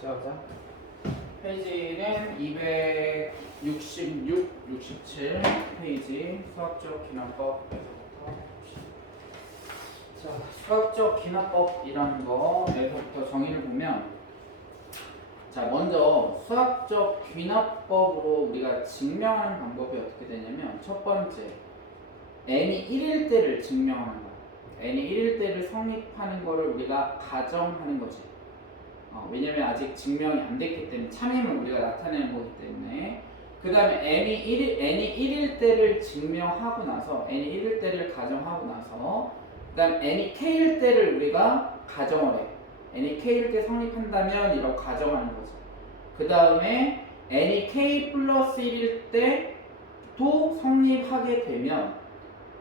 시작하자. 페이지는 266, 67 페이지 수학적 기납법에서부터 자, 수학적 기납법이라는 거에서부터 정의를 보면 자, 먼저 수학적 귀납법으로 우리가 증명하는 방법이 어떻게 되냐면 첫 번째 n이 1일 때를 증명하는 거야. n이 1일 때를 성립하는 거를 우리가 가정하는 거지. 왜냐면 아직 증명이 안 됐기 때문에 참임을 우리가 나타내는 거기 때문에 그 다음에 n이 1일 때를 증명하고 나서 n이 1일 때를 가정하고 나서 그 다음 n이 k일 때를 우리가 가정을 해. n이 k일 때 성립한다면 이렇게 가정하는 거죠. 그 다음에 n이 k 플러스 1일 때도 성립하게 되면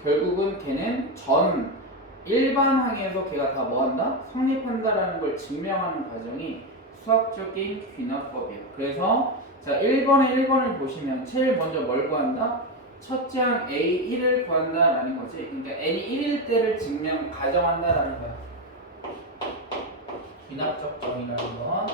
결국은 걔는 전 일반항에서 걔가 다 뭐한다? 성립한다라는 걸 증명하는 과정이 수학적인 귀납법이에요. 그래서 자 1번을 보시면 제일 먼저 뭘 구한다? 첫째 항 A1을 구한다라는 거지. 그러니까 n이 1일 때를 가정한다라는 거야. 귀납적 정의라는 건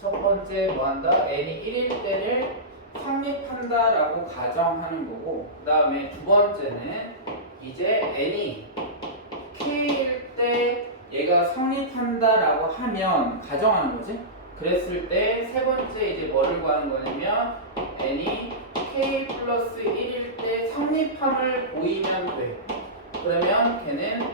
첫 번째 뭐한다? n이 1일 때를 성립한다라고 가정하는 거고 그 다음에 두 번째는 이제 n이 k일 때 얘가 성립한다라고 하면 가정하는 거지. 그랬을 때 세 번째 이제 뭐를 구하는 거냐면 n이 k 플러스 1일 때 성립함을 보이면 돼. 그러면 걔는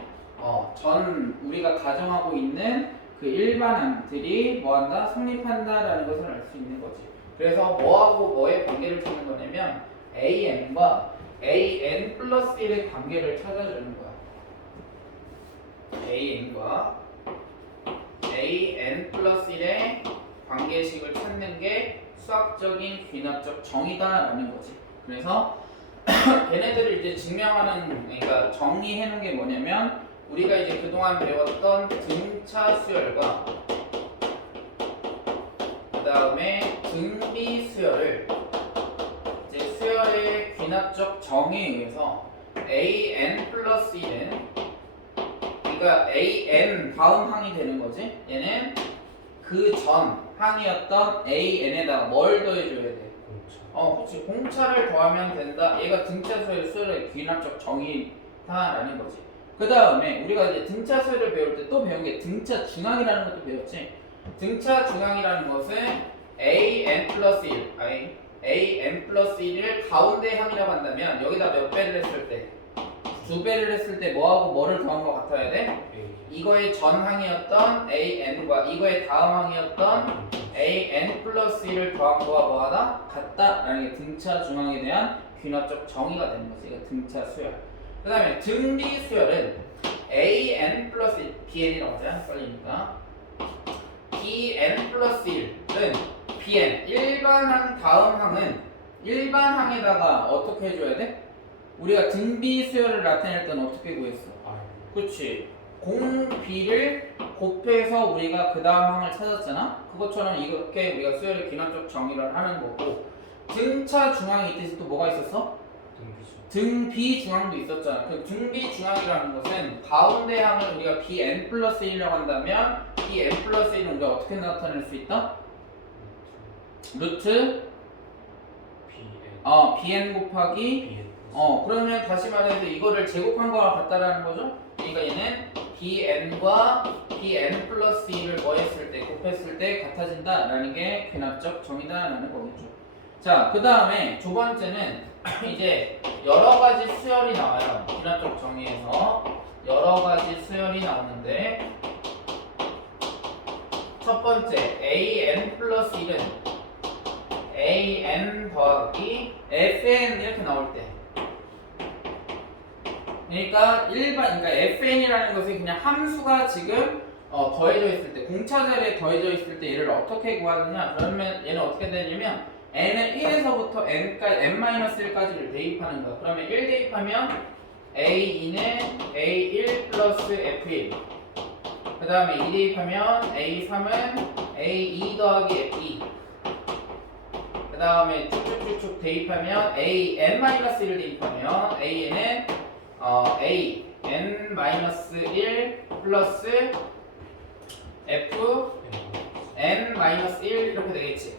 전 우리가 가정하고 있는 그 일반항들이 뭐한다? 성립한다라는 것을 알 수 있는 거지. 그래서 뭐하고 뭐의 관계를 찾는 거냐면 an과 an 플러스 1의 관계를 찾아주는 거야. an과 an 플러스 1의 관계식을 찾는 게 수학적인 귀납적 정의다라는 거지. 그래서 걔네들을 이제 증명하는, 그러니까 정의해 놓은 게 뭐냐면 우리가 이제 그동안 배웠던 등차 수열과 그 다음에 등비 수열을 이제 수열의 귀납적 정의에 의해서 an 플러스 1은 그러니까 an 다음 항이 되는 거지. 얘는 그 전 항이었던 an에다가 뭘 더해줘야 돼? 그렇지. 공차를 더하면 된다. 얘가 등차 수열의 귀납적 정의다라는 거지. 그 다음에 우리가 이제 등차 수열을 배울 때 또 배운 게 등차 중항이라는 것도 배웠지. 등차 중항이라는 것은 an 플러스 1, an 플러스 1을 가운데 항이라고 한다면 여기다 몇 배를 했을 때? 두 배를 했을 때 뭐하고 뭐를 더한 것 같아야 돼? 이거의 전항이었던 an과 이거의 다음 항이었던 an 플러스 1을 더한 거와 뭐하다? 같다라는 게 등차 중항에 대한 귀납적 정의가 되는 거지. 이거 등차 수열. 그 다음에 등비 수열은 an 플러스 1, bn이라고 하자. 썰리니까 bn 플러스 1은 bn 일반항 다음 항은 일반항에다가 어떻게 해줘야 돼? 우리가 등비 수열을 나타낼 때는 어떻게 구했어? 그렇지. 공비를 곱해서 우리가 그 다음 항을 찾았잖아. 그것처럼 이렇게 우리가 수열의 귀납적 정의를 하는 거고 등차 중항이 있듯이 또 뭐가 있었어? 등비 중항도 있었잖아. 그 등비 중항이라는 것은 가운데 항을 우리가 bn 플러스 1이라고 한다면 bn 플러스 1은 우리가 어떻게 나타낼 수 있다? 루트 bn 곱하기 그러면 다시 말해서 이거를 제곱한 거와 같다라는 거죠. 그러니까 얘는 bn과 bn 플러스 1을 뭐 했을 때 곱했을 때 같아진다라는 게 귀납적 정의다라는 거겠죠. 자, 그 다음에 두 번째는 이제 여러 가지 수열이 나와요. 귀납적 정의에서 여러 가지 수열이 나오는데 첫 번째 an 플러스 1은 an 더하기 fn 이렇게 나올 때 그러니까 fn이라는 것이 그냥 함수가 지금 더해져 있을 때 공차자리에 더해져 있을 때 얘를 어떻게 구하느냐. 그러면 얘는 어떻게 되냐면 n은 1에서부터 n-1까지를 대입하는 거야. 그러면 1 대입하면 a2는 a1 플러스 f1 그 다음에 2 대입하면 a3은 a2 더하기 f2 그 다음에 쭉쭉쭉쭉 대입하면 an-1을 대입하면 a는 a n-1 플러스 f n-1 이렇게 되겠지.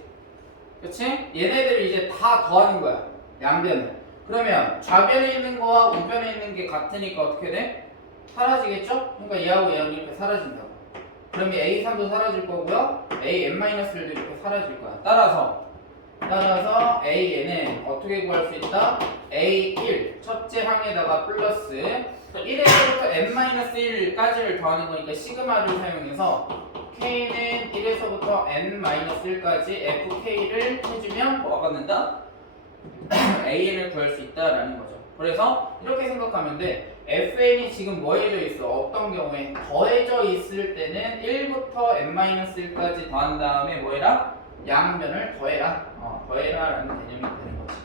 그치? 얘네들을 이제 다 더하는 거야. 양변을. 그러면 좌변에 있는 거와 우변에 있는 게 같으니까 어떻게 돼? 사라지겠죠? 그러니까 얘하고 얘하고 이렇게 사라진다고. 그러면 A3도 사라질 거고요. AN-1도 이렇게 사라질 거야. 따라서 AN은 어떻게 구할 수 있다? A1 첫째 항에다가 플러스 1에서부터 n-1까지를 더하는 거니까 시그마를 사용해서 K는 1에서부터 n-1까지 FK를 해주면 뭐가 받는다? AN을 구할 수 있다라는 거죠. 그래서 이렇게 생각하면 돼. FN이 지금 뭐해져 있어? 어떤 경우에? 더해져 있을 때는 1부터 n-1까지 더한 다음에 뭐해라? 양변을 더해라. 더해라 라는 개념이 되는 거지.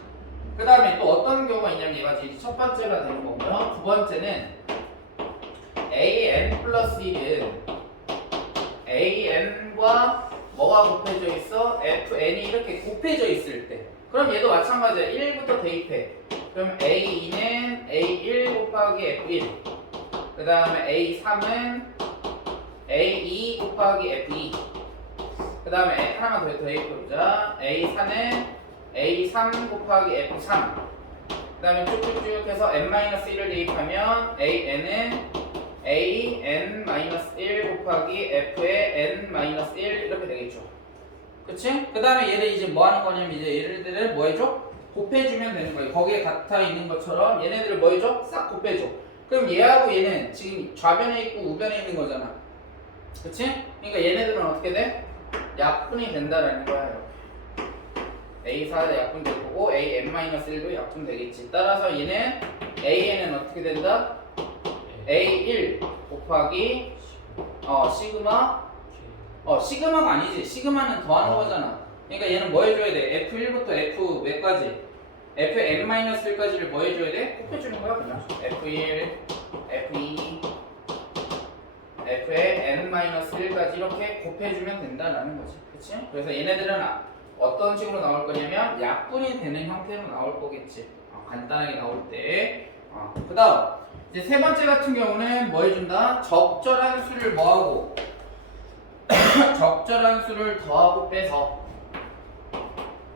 그 다음에 또 어떤 경우가 있냐면 얘가 이제 첫 번째가 되는 거고요. 두 번째는 AN 플러스 1은 AN과 뭐가 곱해져 있어? FN이 이렇게 곱해져 있을 때. 그럼 얘도 마찬가지야. 1부터 대입해. 그럼 A2는 A1 곱하기 F1. 그 다음에 A3은 A2 곱하기 F2. 그 다음에 하나만 더 대입해보자. A4는 A3 곱하기 F3. 그 다음에 쭉쭉쭉 해서 n-1을 대입하면 AN은 AN-1 곱하기 F의 n-1 이렇게 되겠죠. 그치? 그 다음에 얘를 이제 뭐 하는 거냐면 이제 얘네들을 뭐 해줘? 곱해주면 되는 거예요. 거기에 같아 있는 것처럼 얘네들을 뭐 해줘? 싹 곱해줘. 그럼 얘하고 얘는 지금 좌변에 있고 우변에 있는 거잖아. 그치? 그러니까 얘네들은 어떻게 돼? 약분이 된다라는 거야. A4가 약분될 거고 AN-1도 약분되겠지. 따라서 얘는 AN은 어떻게 된다? A1 곱하기 시그마가 아니지. 시그마는 더하는 거잖아. 그러니까 얘는 뭐 해줘야 돼? F1부터 F 몇까지? Fn-1까지를 뭐 해줘야 돼? 곱해주는 거야 그냥. F1, F2, F의 n-1까지 이렇게 곱해주면 된다라는 거지. 그치? 그래서 얘네들은 어떤 식으로 나올 거냐면 약분이 되는 형태로 나올 거겠지. 간단하게 나올 때. 그 다음 이제 세 번째 같은 경우는 뭐 해준다? 적절한 수를 뭐하고 적절한 수를 더하고 빼서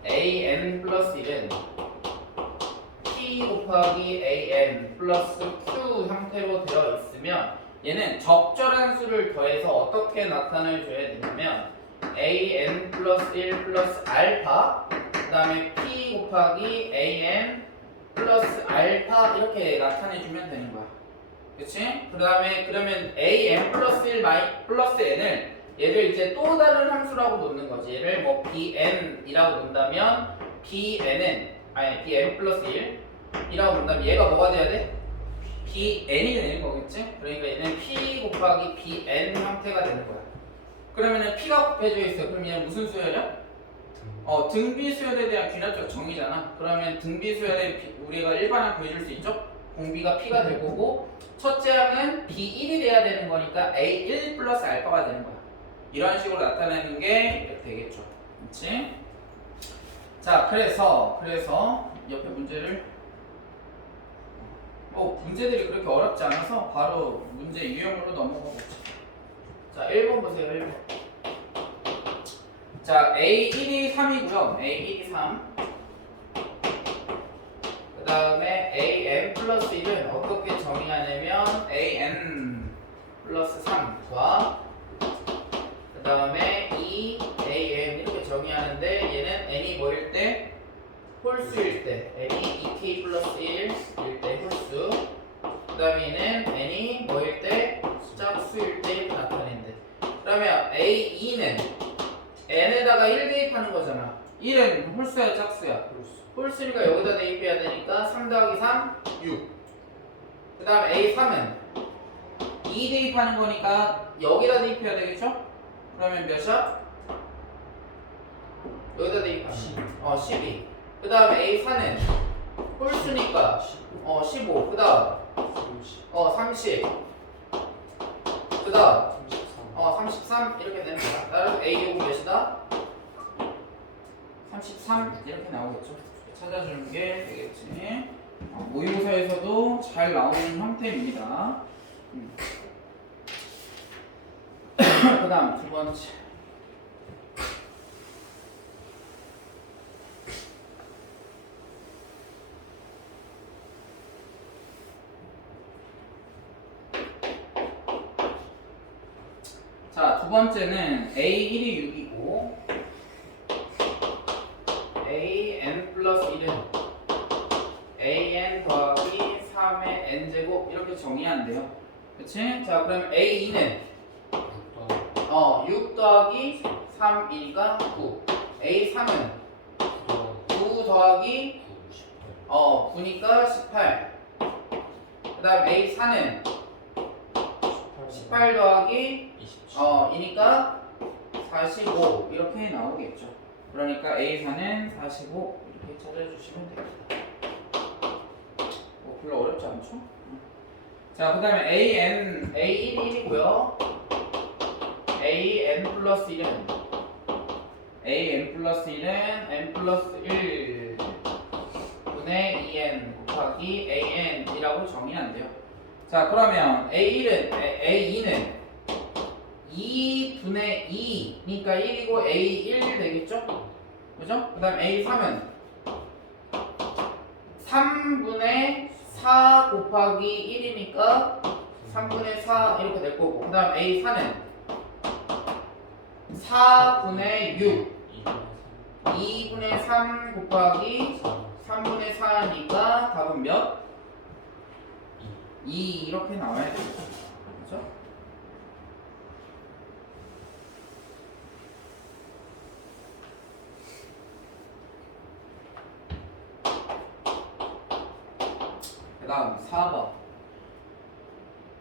AN 플러스 1은 P 곱하기 AN 플러스 Q 형태로 되어 있으면 얘는 적절한 수를 더해서 어떻게 나타내 줘야 되냐면 AN 플러스 1 플러스 알파 그 다음에 P 곱하기 AN 플러스 알파 이렇게 나타내 주면 되는 거야. 그치? 그 다음에 그러면 AN 플러스 1 플러스 N을 얘를 이제 또 다른 함수라고 놓는 거지. 얘를 뭐 BN이라고 놓는다면 BN 플러스 1이라고 놓는다면 얘가 뭐가 돼야 돼? BN이 되는 거겠지? 그러니까 얘는 P 곱하기 BN 형태가 되는 거야. 그러면은 P가 곱해져 있어. 그럼 얘는 무슨 수열이야? 등비 수열에 대한 귀납적 정의잖아. 그러면 등비 수열에 우리가 일반항 구해줄 수 있죠? 공비가 P가 될 거고 첫째 항은 B1이 돼야 되는 거니까 A1 플러스 알파가 되는 거야. 이런 식으로 나타내는 게 이렇게 되겠죠. 그렇지? 자, 그래서 옆에 문제를 문제들이 그렇게 어렵지 않아서 바로 문제 유형으로 넘어가 보죠. 자, 1번 보세요. 1번. 자, A1이 3이고요. A1이 3. 그 다음에 AN 플러스 1은 어떻게 정의하냐면 AN 플러스 3과 그 다음에 2AN 이렇게 정의하는데 얘는 N이 뭐일 때? 홀수일 때 N이 2K 플러스 1일 때 홀수 그 다음에 얘는 N이 뭐일 때? 짝수일 때 이렇게 나타낸대. 그러면 A2는 N에다가 1 대입하는 거잖아. 1은 홀수야 짝수야? 홀수니까 여기다 대입해야 되니까 3 더하기 3, 6. 그 다음에 A3은 2 대입하는 거니까 여기다 대입해야 되겠죠? 그러면 몇이야? 여기다 대입하면 12. 그 다음에 A4는 홀수니까 15. 그 다음 30. 그 다음 33 이렇게 되는 거야. 따라서 A6은 몇이다? 33 이렇게 나오겠죠. 찾아주는 게 되겠지. 모의고사에서도 잘 나오는 형태입니다. 그 다음 두 번째. 자, 두 번째는 A1이 6이고 AN 플러스 1은 AN 더하기 3의 N제곱 이렇게 정의한대요. 그치? 자, 그럼 A2는 6 더하기 3, 1가 9. A3은 9 더하기 9니까 18. 그 다음 A4는 18 더하기 2니까 45 이렇게 나오겠죠. 그러니까 A4는 45 이렇게 찾아주시면 됩니다. 별로 어렵지 않죠? 자, 그 다음에 A1이 1이고요. AN 플러스 1은 AN 플러스 1은 N 플러스 1 분의 2N 곱하기 AN이라고 정의한대요. 자, 그러면 A2는 2분의 2니까 1이고 A1 되겠죠? 그죠? 그 다음 A3은 3분의 4 곱하기 1이니까 3분의 4 이렇게 될 거고, 그 다음 A4는 4분의 6 2분의 3 곱하기 3분의 4니까 답은 몇? 2 이렇게 나와야 되겠죠. 그죠? 그 다음 4번.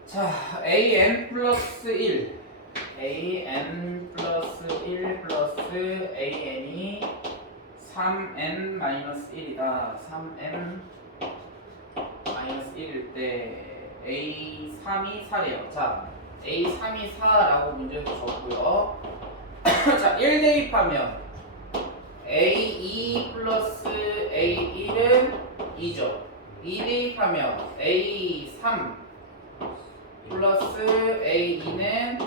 자, AN 플러스 1 AN 플러스 1 플러스 AN이 3N 마이너스 1이다. 3N 마이너스 1일 때 A3이 4래요. 자, A3이 4라고 문제에서 줬고요. 자, 1 대입하면 A2 플러스 A1은 2죠. 2 대입하면 A3 플러스 A2는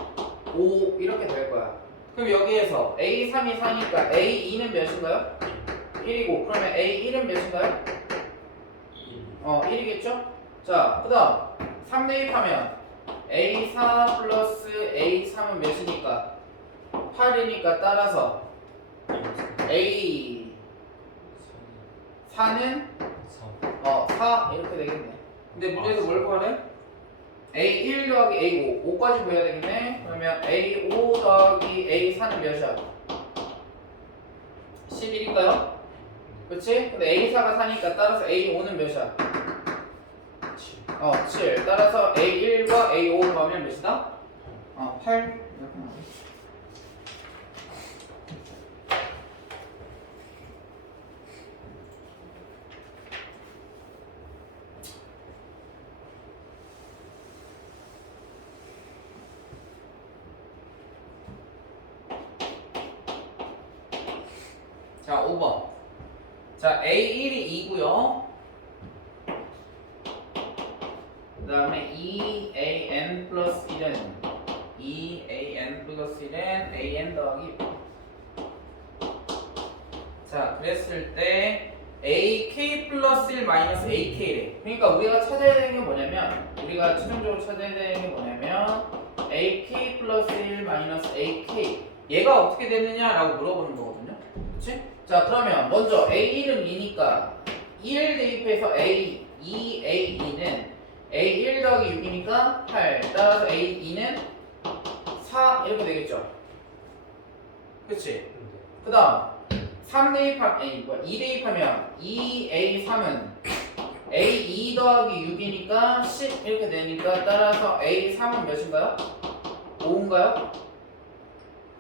5 이렇게 될 거야. 그럼 여기에서 A3이 4니까 A2는 몇인가요? 1이고 그러면 A1은 몇인가요? 1이겠죠? 자, 그 다음 3 대입하면 A4 플러스 A3은 몇이니까? 8이니까 따라서 A4는 4 이렇게 되겠네. 근데 문제에서 뭘 구하래? A1 더하기 A5 5까지 구해야 되겠네. 그러면 A5 더하기 A4는 몇이야? 11일까요? 그치? 근데 A4가 4니까 따라서 A5는 몇이야? 7. 따라서 A1과 A5 더하면 몇이다? 8 이렇게 나오겠지. 자, 5번. 자, A1이 2고요. 그 다음에 2AN 플러스 1은 2AN 플러스 1은 AN 더하기 6. 자, 그랬을 때 AK 플러스 1 마이너스 AK래. 그러니까 우리가 찾아야 되는 게 뭐냐면, 우리가 최종적으로 찾아야 되는 게 뭐냐면 AK 플러스 1 마이너스 AK 얘가 어떻게 되느냐라고 물어보는 거거든요. 그치? 자, 그러면 먼저 A1은 2니까 1 대입해서 A2는 A1 더하기 6이니까 8 따라서 A2는 4 이렇게 되겠죠. 그치? 그 다음 3 대입하면 2 대입하면 2A3은 A2 더하기 6이니까 10 이렇게 되니까 따라서 A3은 몇인가요? 5인가요?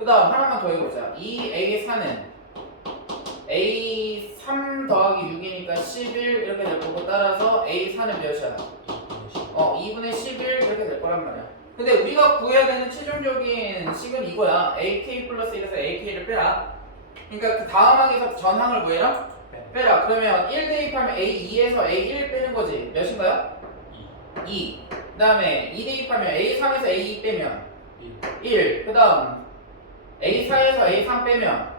그 다음 하나만 더 해보자. 2A4는 A3 더하기 6이니까 11 이렇게 될 거고 따라서 A4는 몇이야? 2분의 11 이렇게 될 거란 말이야. 근데 우리가 구해야 되는 최종적인 식은 이거야. AK 플러스 1에서 AK를 빼라. 그러니까 그 다음 항에서 전항을 구해라? 빼라. 그러면 1 대입하면 A2에서 A1 빼는 거지. 몇인가요? 2. 그 다음에 2 대입하면 A3에서 A2 빼면 1. 그 다음 A4에서 A3 빼면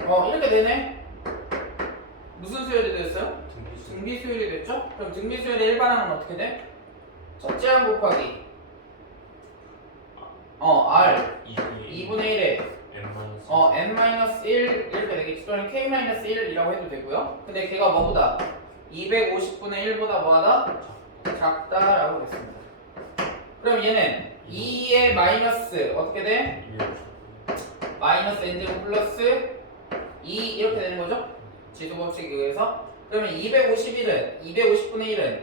이렇게 되네. 무슨 수열이 됐어요? 등비 수열이 됐죠? 그럼 등비 수열의 일반항은 어떻게 돼? 첫째 항 곱하기 R 2분의 1에 n-1 이렇게 되겠지. 또는 k-1이라고 해도 되고요. 근데 걔가 뭐보다 250분의 1보다 뭐하다? 작다라고 됐습니다. 그럼 얘는 2의 마이너스 어떻게 돼? 마이너스 n제곱 플러스 2 이렇게 되는 거죠? 지수법칙에 의해서. 그러면 251은 250분의 1은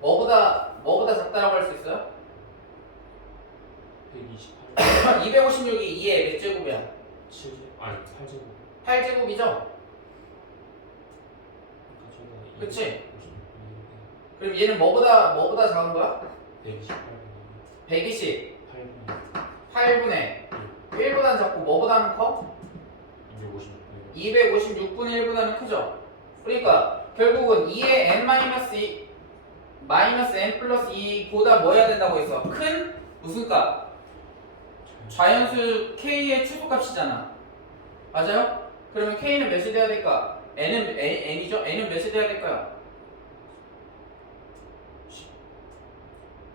뭐보다 작다라고 할 수 있어요? 256이 2의 몇 제곱이야? 8제곱. 8제곱이죠? 그치? 그럼 얘는 뭐보다 작은 거야? 120 8분의 1보다는 작고 뭐보다는 커? 256분의 1보다는 크죠? 그러니까 결국은 2의 n-2 마이너스 n 플러스 2보다 뭐 해야 된다고 해서 큰 무슨 값? 자연수 k의 최소값이잖아. 맞아요? 그러면 k는 몇이 돼야 될까? n이죠? n은 몇이 돼야 될까요?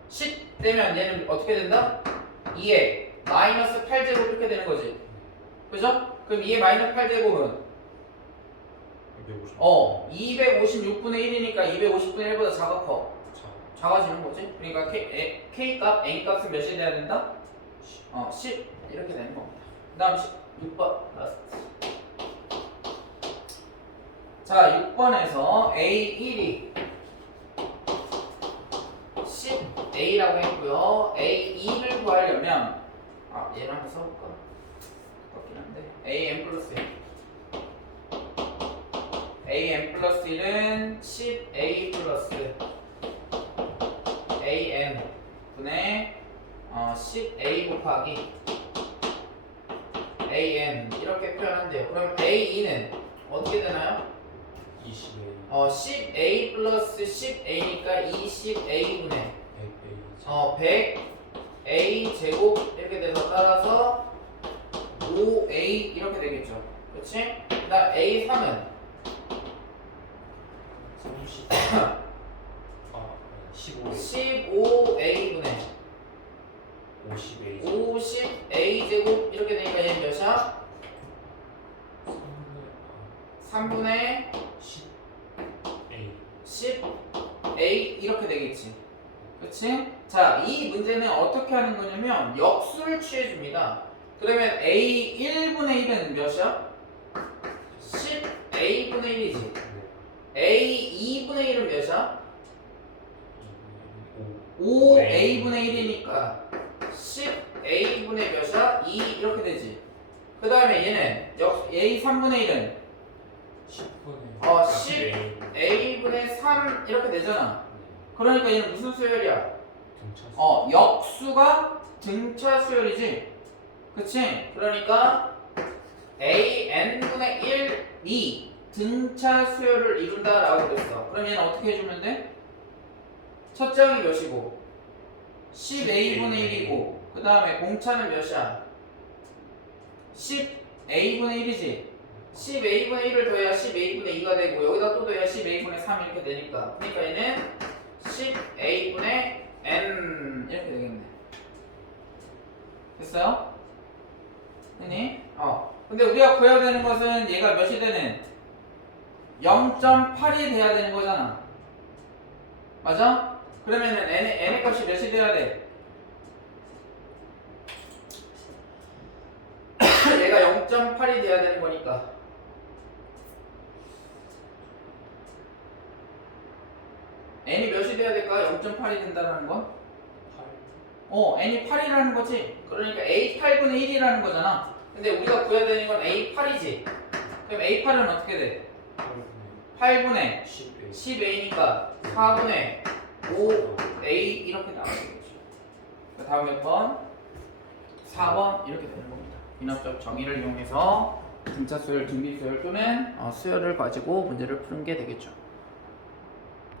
10 되면 얘는 어떻게 된다? 2에 마이너스 8제곱 이렇게 되는 거지. 그죠? 그럼 2의 마이너스 8제곱은 256분의 1이니까 250분의 1보다 작아지는 거지. 그러니까 k 값, n 값은 몇이 돼야 된다? 10 이렇게 되는 겁니다. 그 다음 6번 라스트. 자 6번에서 A1이 10A라고 했고요. A2를 구하려면 얘를 한번 써볼까? 똑같긴 한데 AN 플러스 1 AN 플러스 1은 10A 플러스 AN 분의 10A 곱하기 AN 이렇게 표현한대요. 그럼 A2는 어떻게 되나요? 10A 플러스 10A니까 20A분의 100A 제곱 이렇게 돼서 따라서 5A 이렇게 되겠죠. 그렇지? 그 다음 A3은 15A분의 50A 제곱 이렇게 되니까 얘는 몇이야? 3분의 10A 이렇게 되겠지. 그치? 자, 이 문제는 어떻게 하는 거냐면 역수를 취해줍니다. 그러면 A1분의 1은 몇이야? 10A분의 1이지. A2분의 1은 몇이야? 5A분의 1이니까 10A분의 몇이야? 2 이렇게 되지. 그 다음에 얘는 A3분의 1은 10A분의 3 이렇게 되잖아. 그러니까 얘는 무슨 수열이야? 역수가 등차 수열이지. 그치? 그러니까 AN분의 1이 등차 수열을 이룬다라고 그랬어. 그럼 얘는 어떻게 해주면 돼? 첫째 항이 몇이고 10A분의 1이고 그 다음에 공차는 몇이야? 10A분의 1이지. 10A분의 1을 더해야 10A분의 2가 되고 여기다 또 더해야 10A분의 3 이렇게 되니까 그러니까 얘는 10A분의 N 이렇게 되겠네. 됐어요? 됐니? 근데 우리가 구해야 되는 것은 얘가 몇이 되는 0.8이 돼야 되는 거잖아. 맞아? 그러면은 n의 값이 몇이 돼야 돼? 얘가 0.8이 돼야 되는 거니까 n이 몇이 돼야 될까? 0.8이 된다는 건? n이 8이라는 거지. 그러니까 A8분의 1이라는 거잖아. 근데 우리가 구해야 되는 건 A8이지. 그럼 A8은 어떻게 돼? 8분의 10A니까 4분의 5A 이렇게 나와야겠죠. 다음 몇 번? 4번 이렇게 되는 겁니다. 비납적 정의를 이용해서 등차 수열, 등비 수열 또는 수열을 가지고 문제를 푸는 게 되겠죠.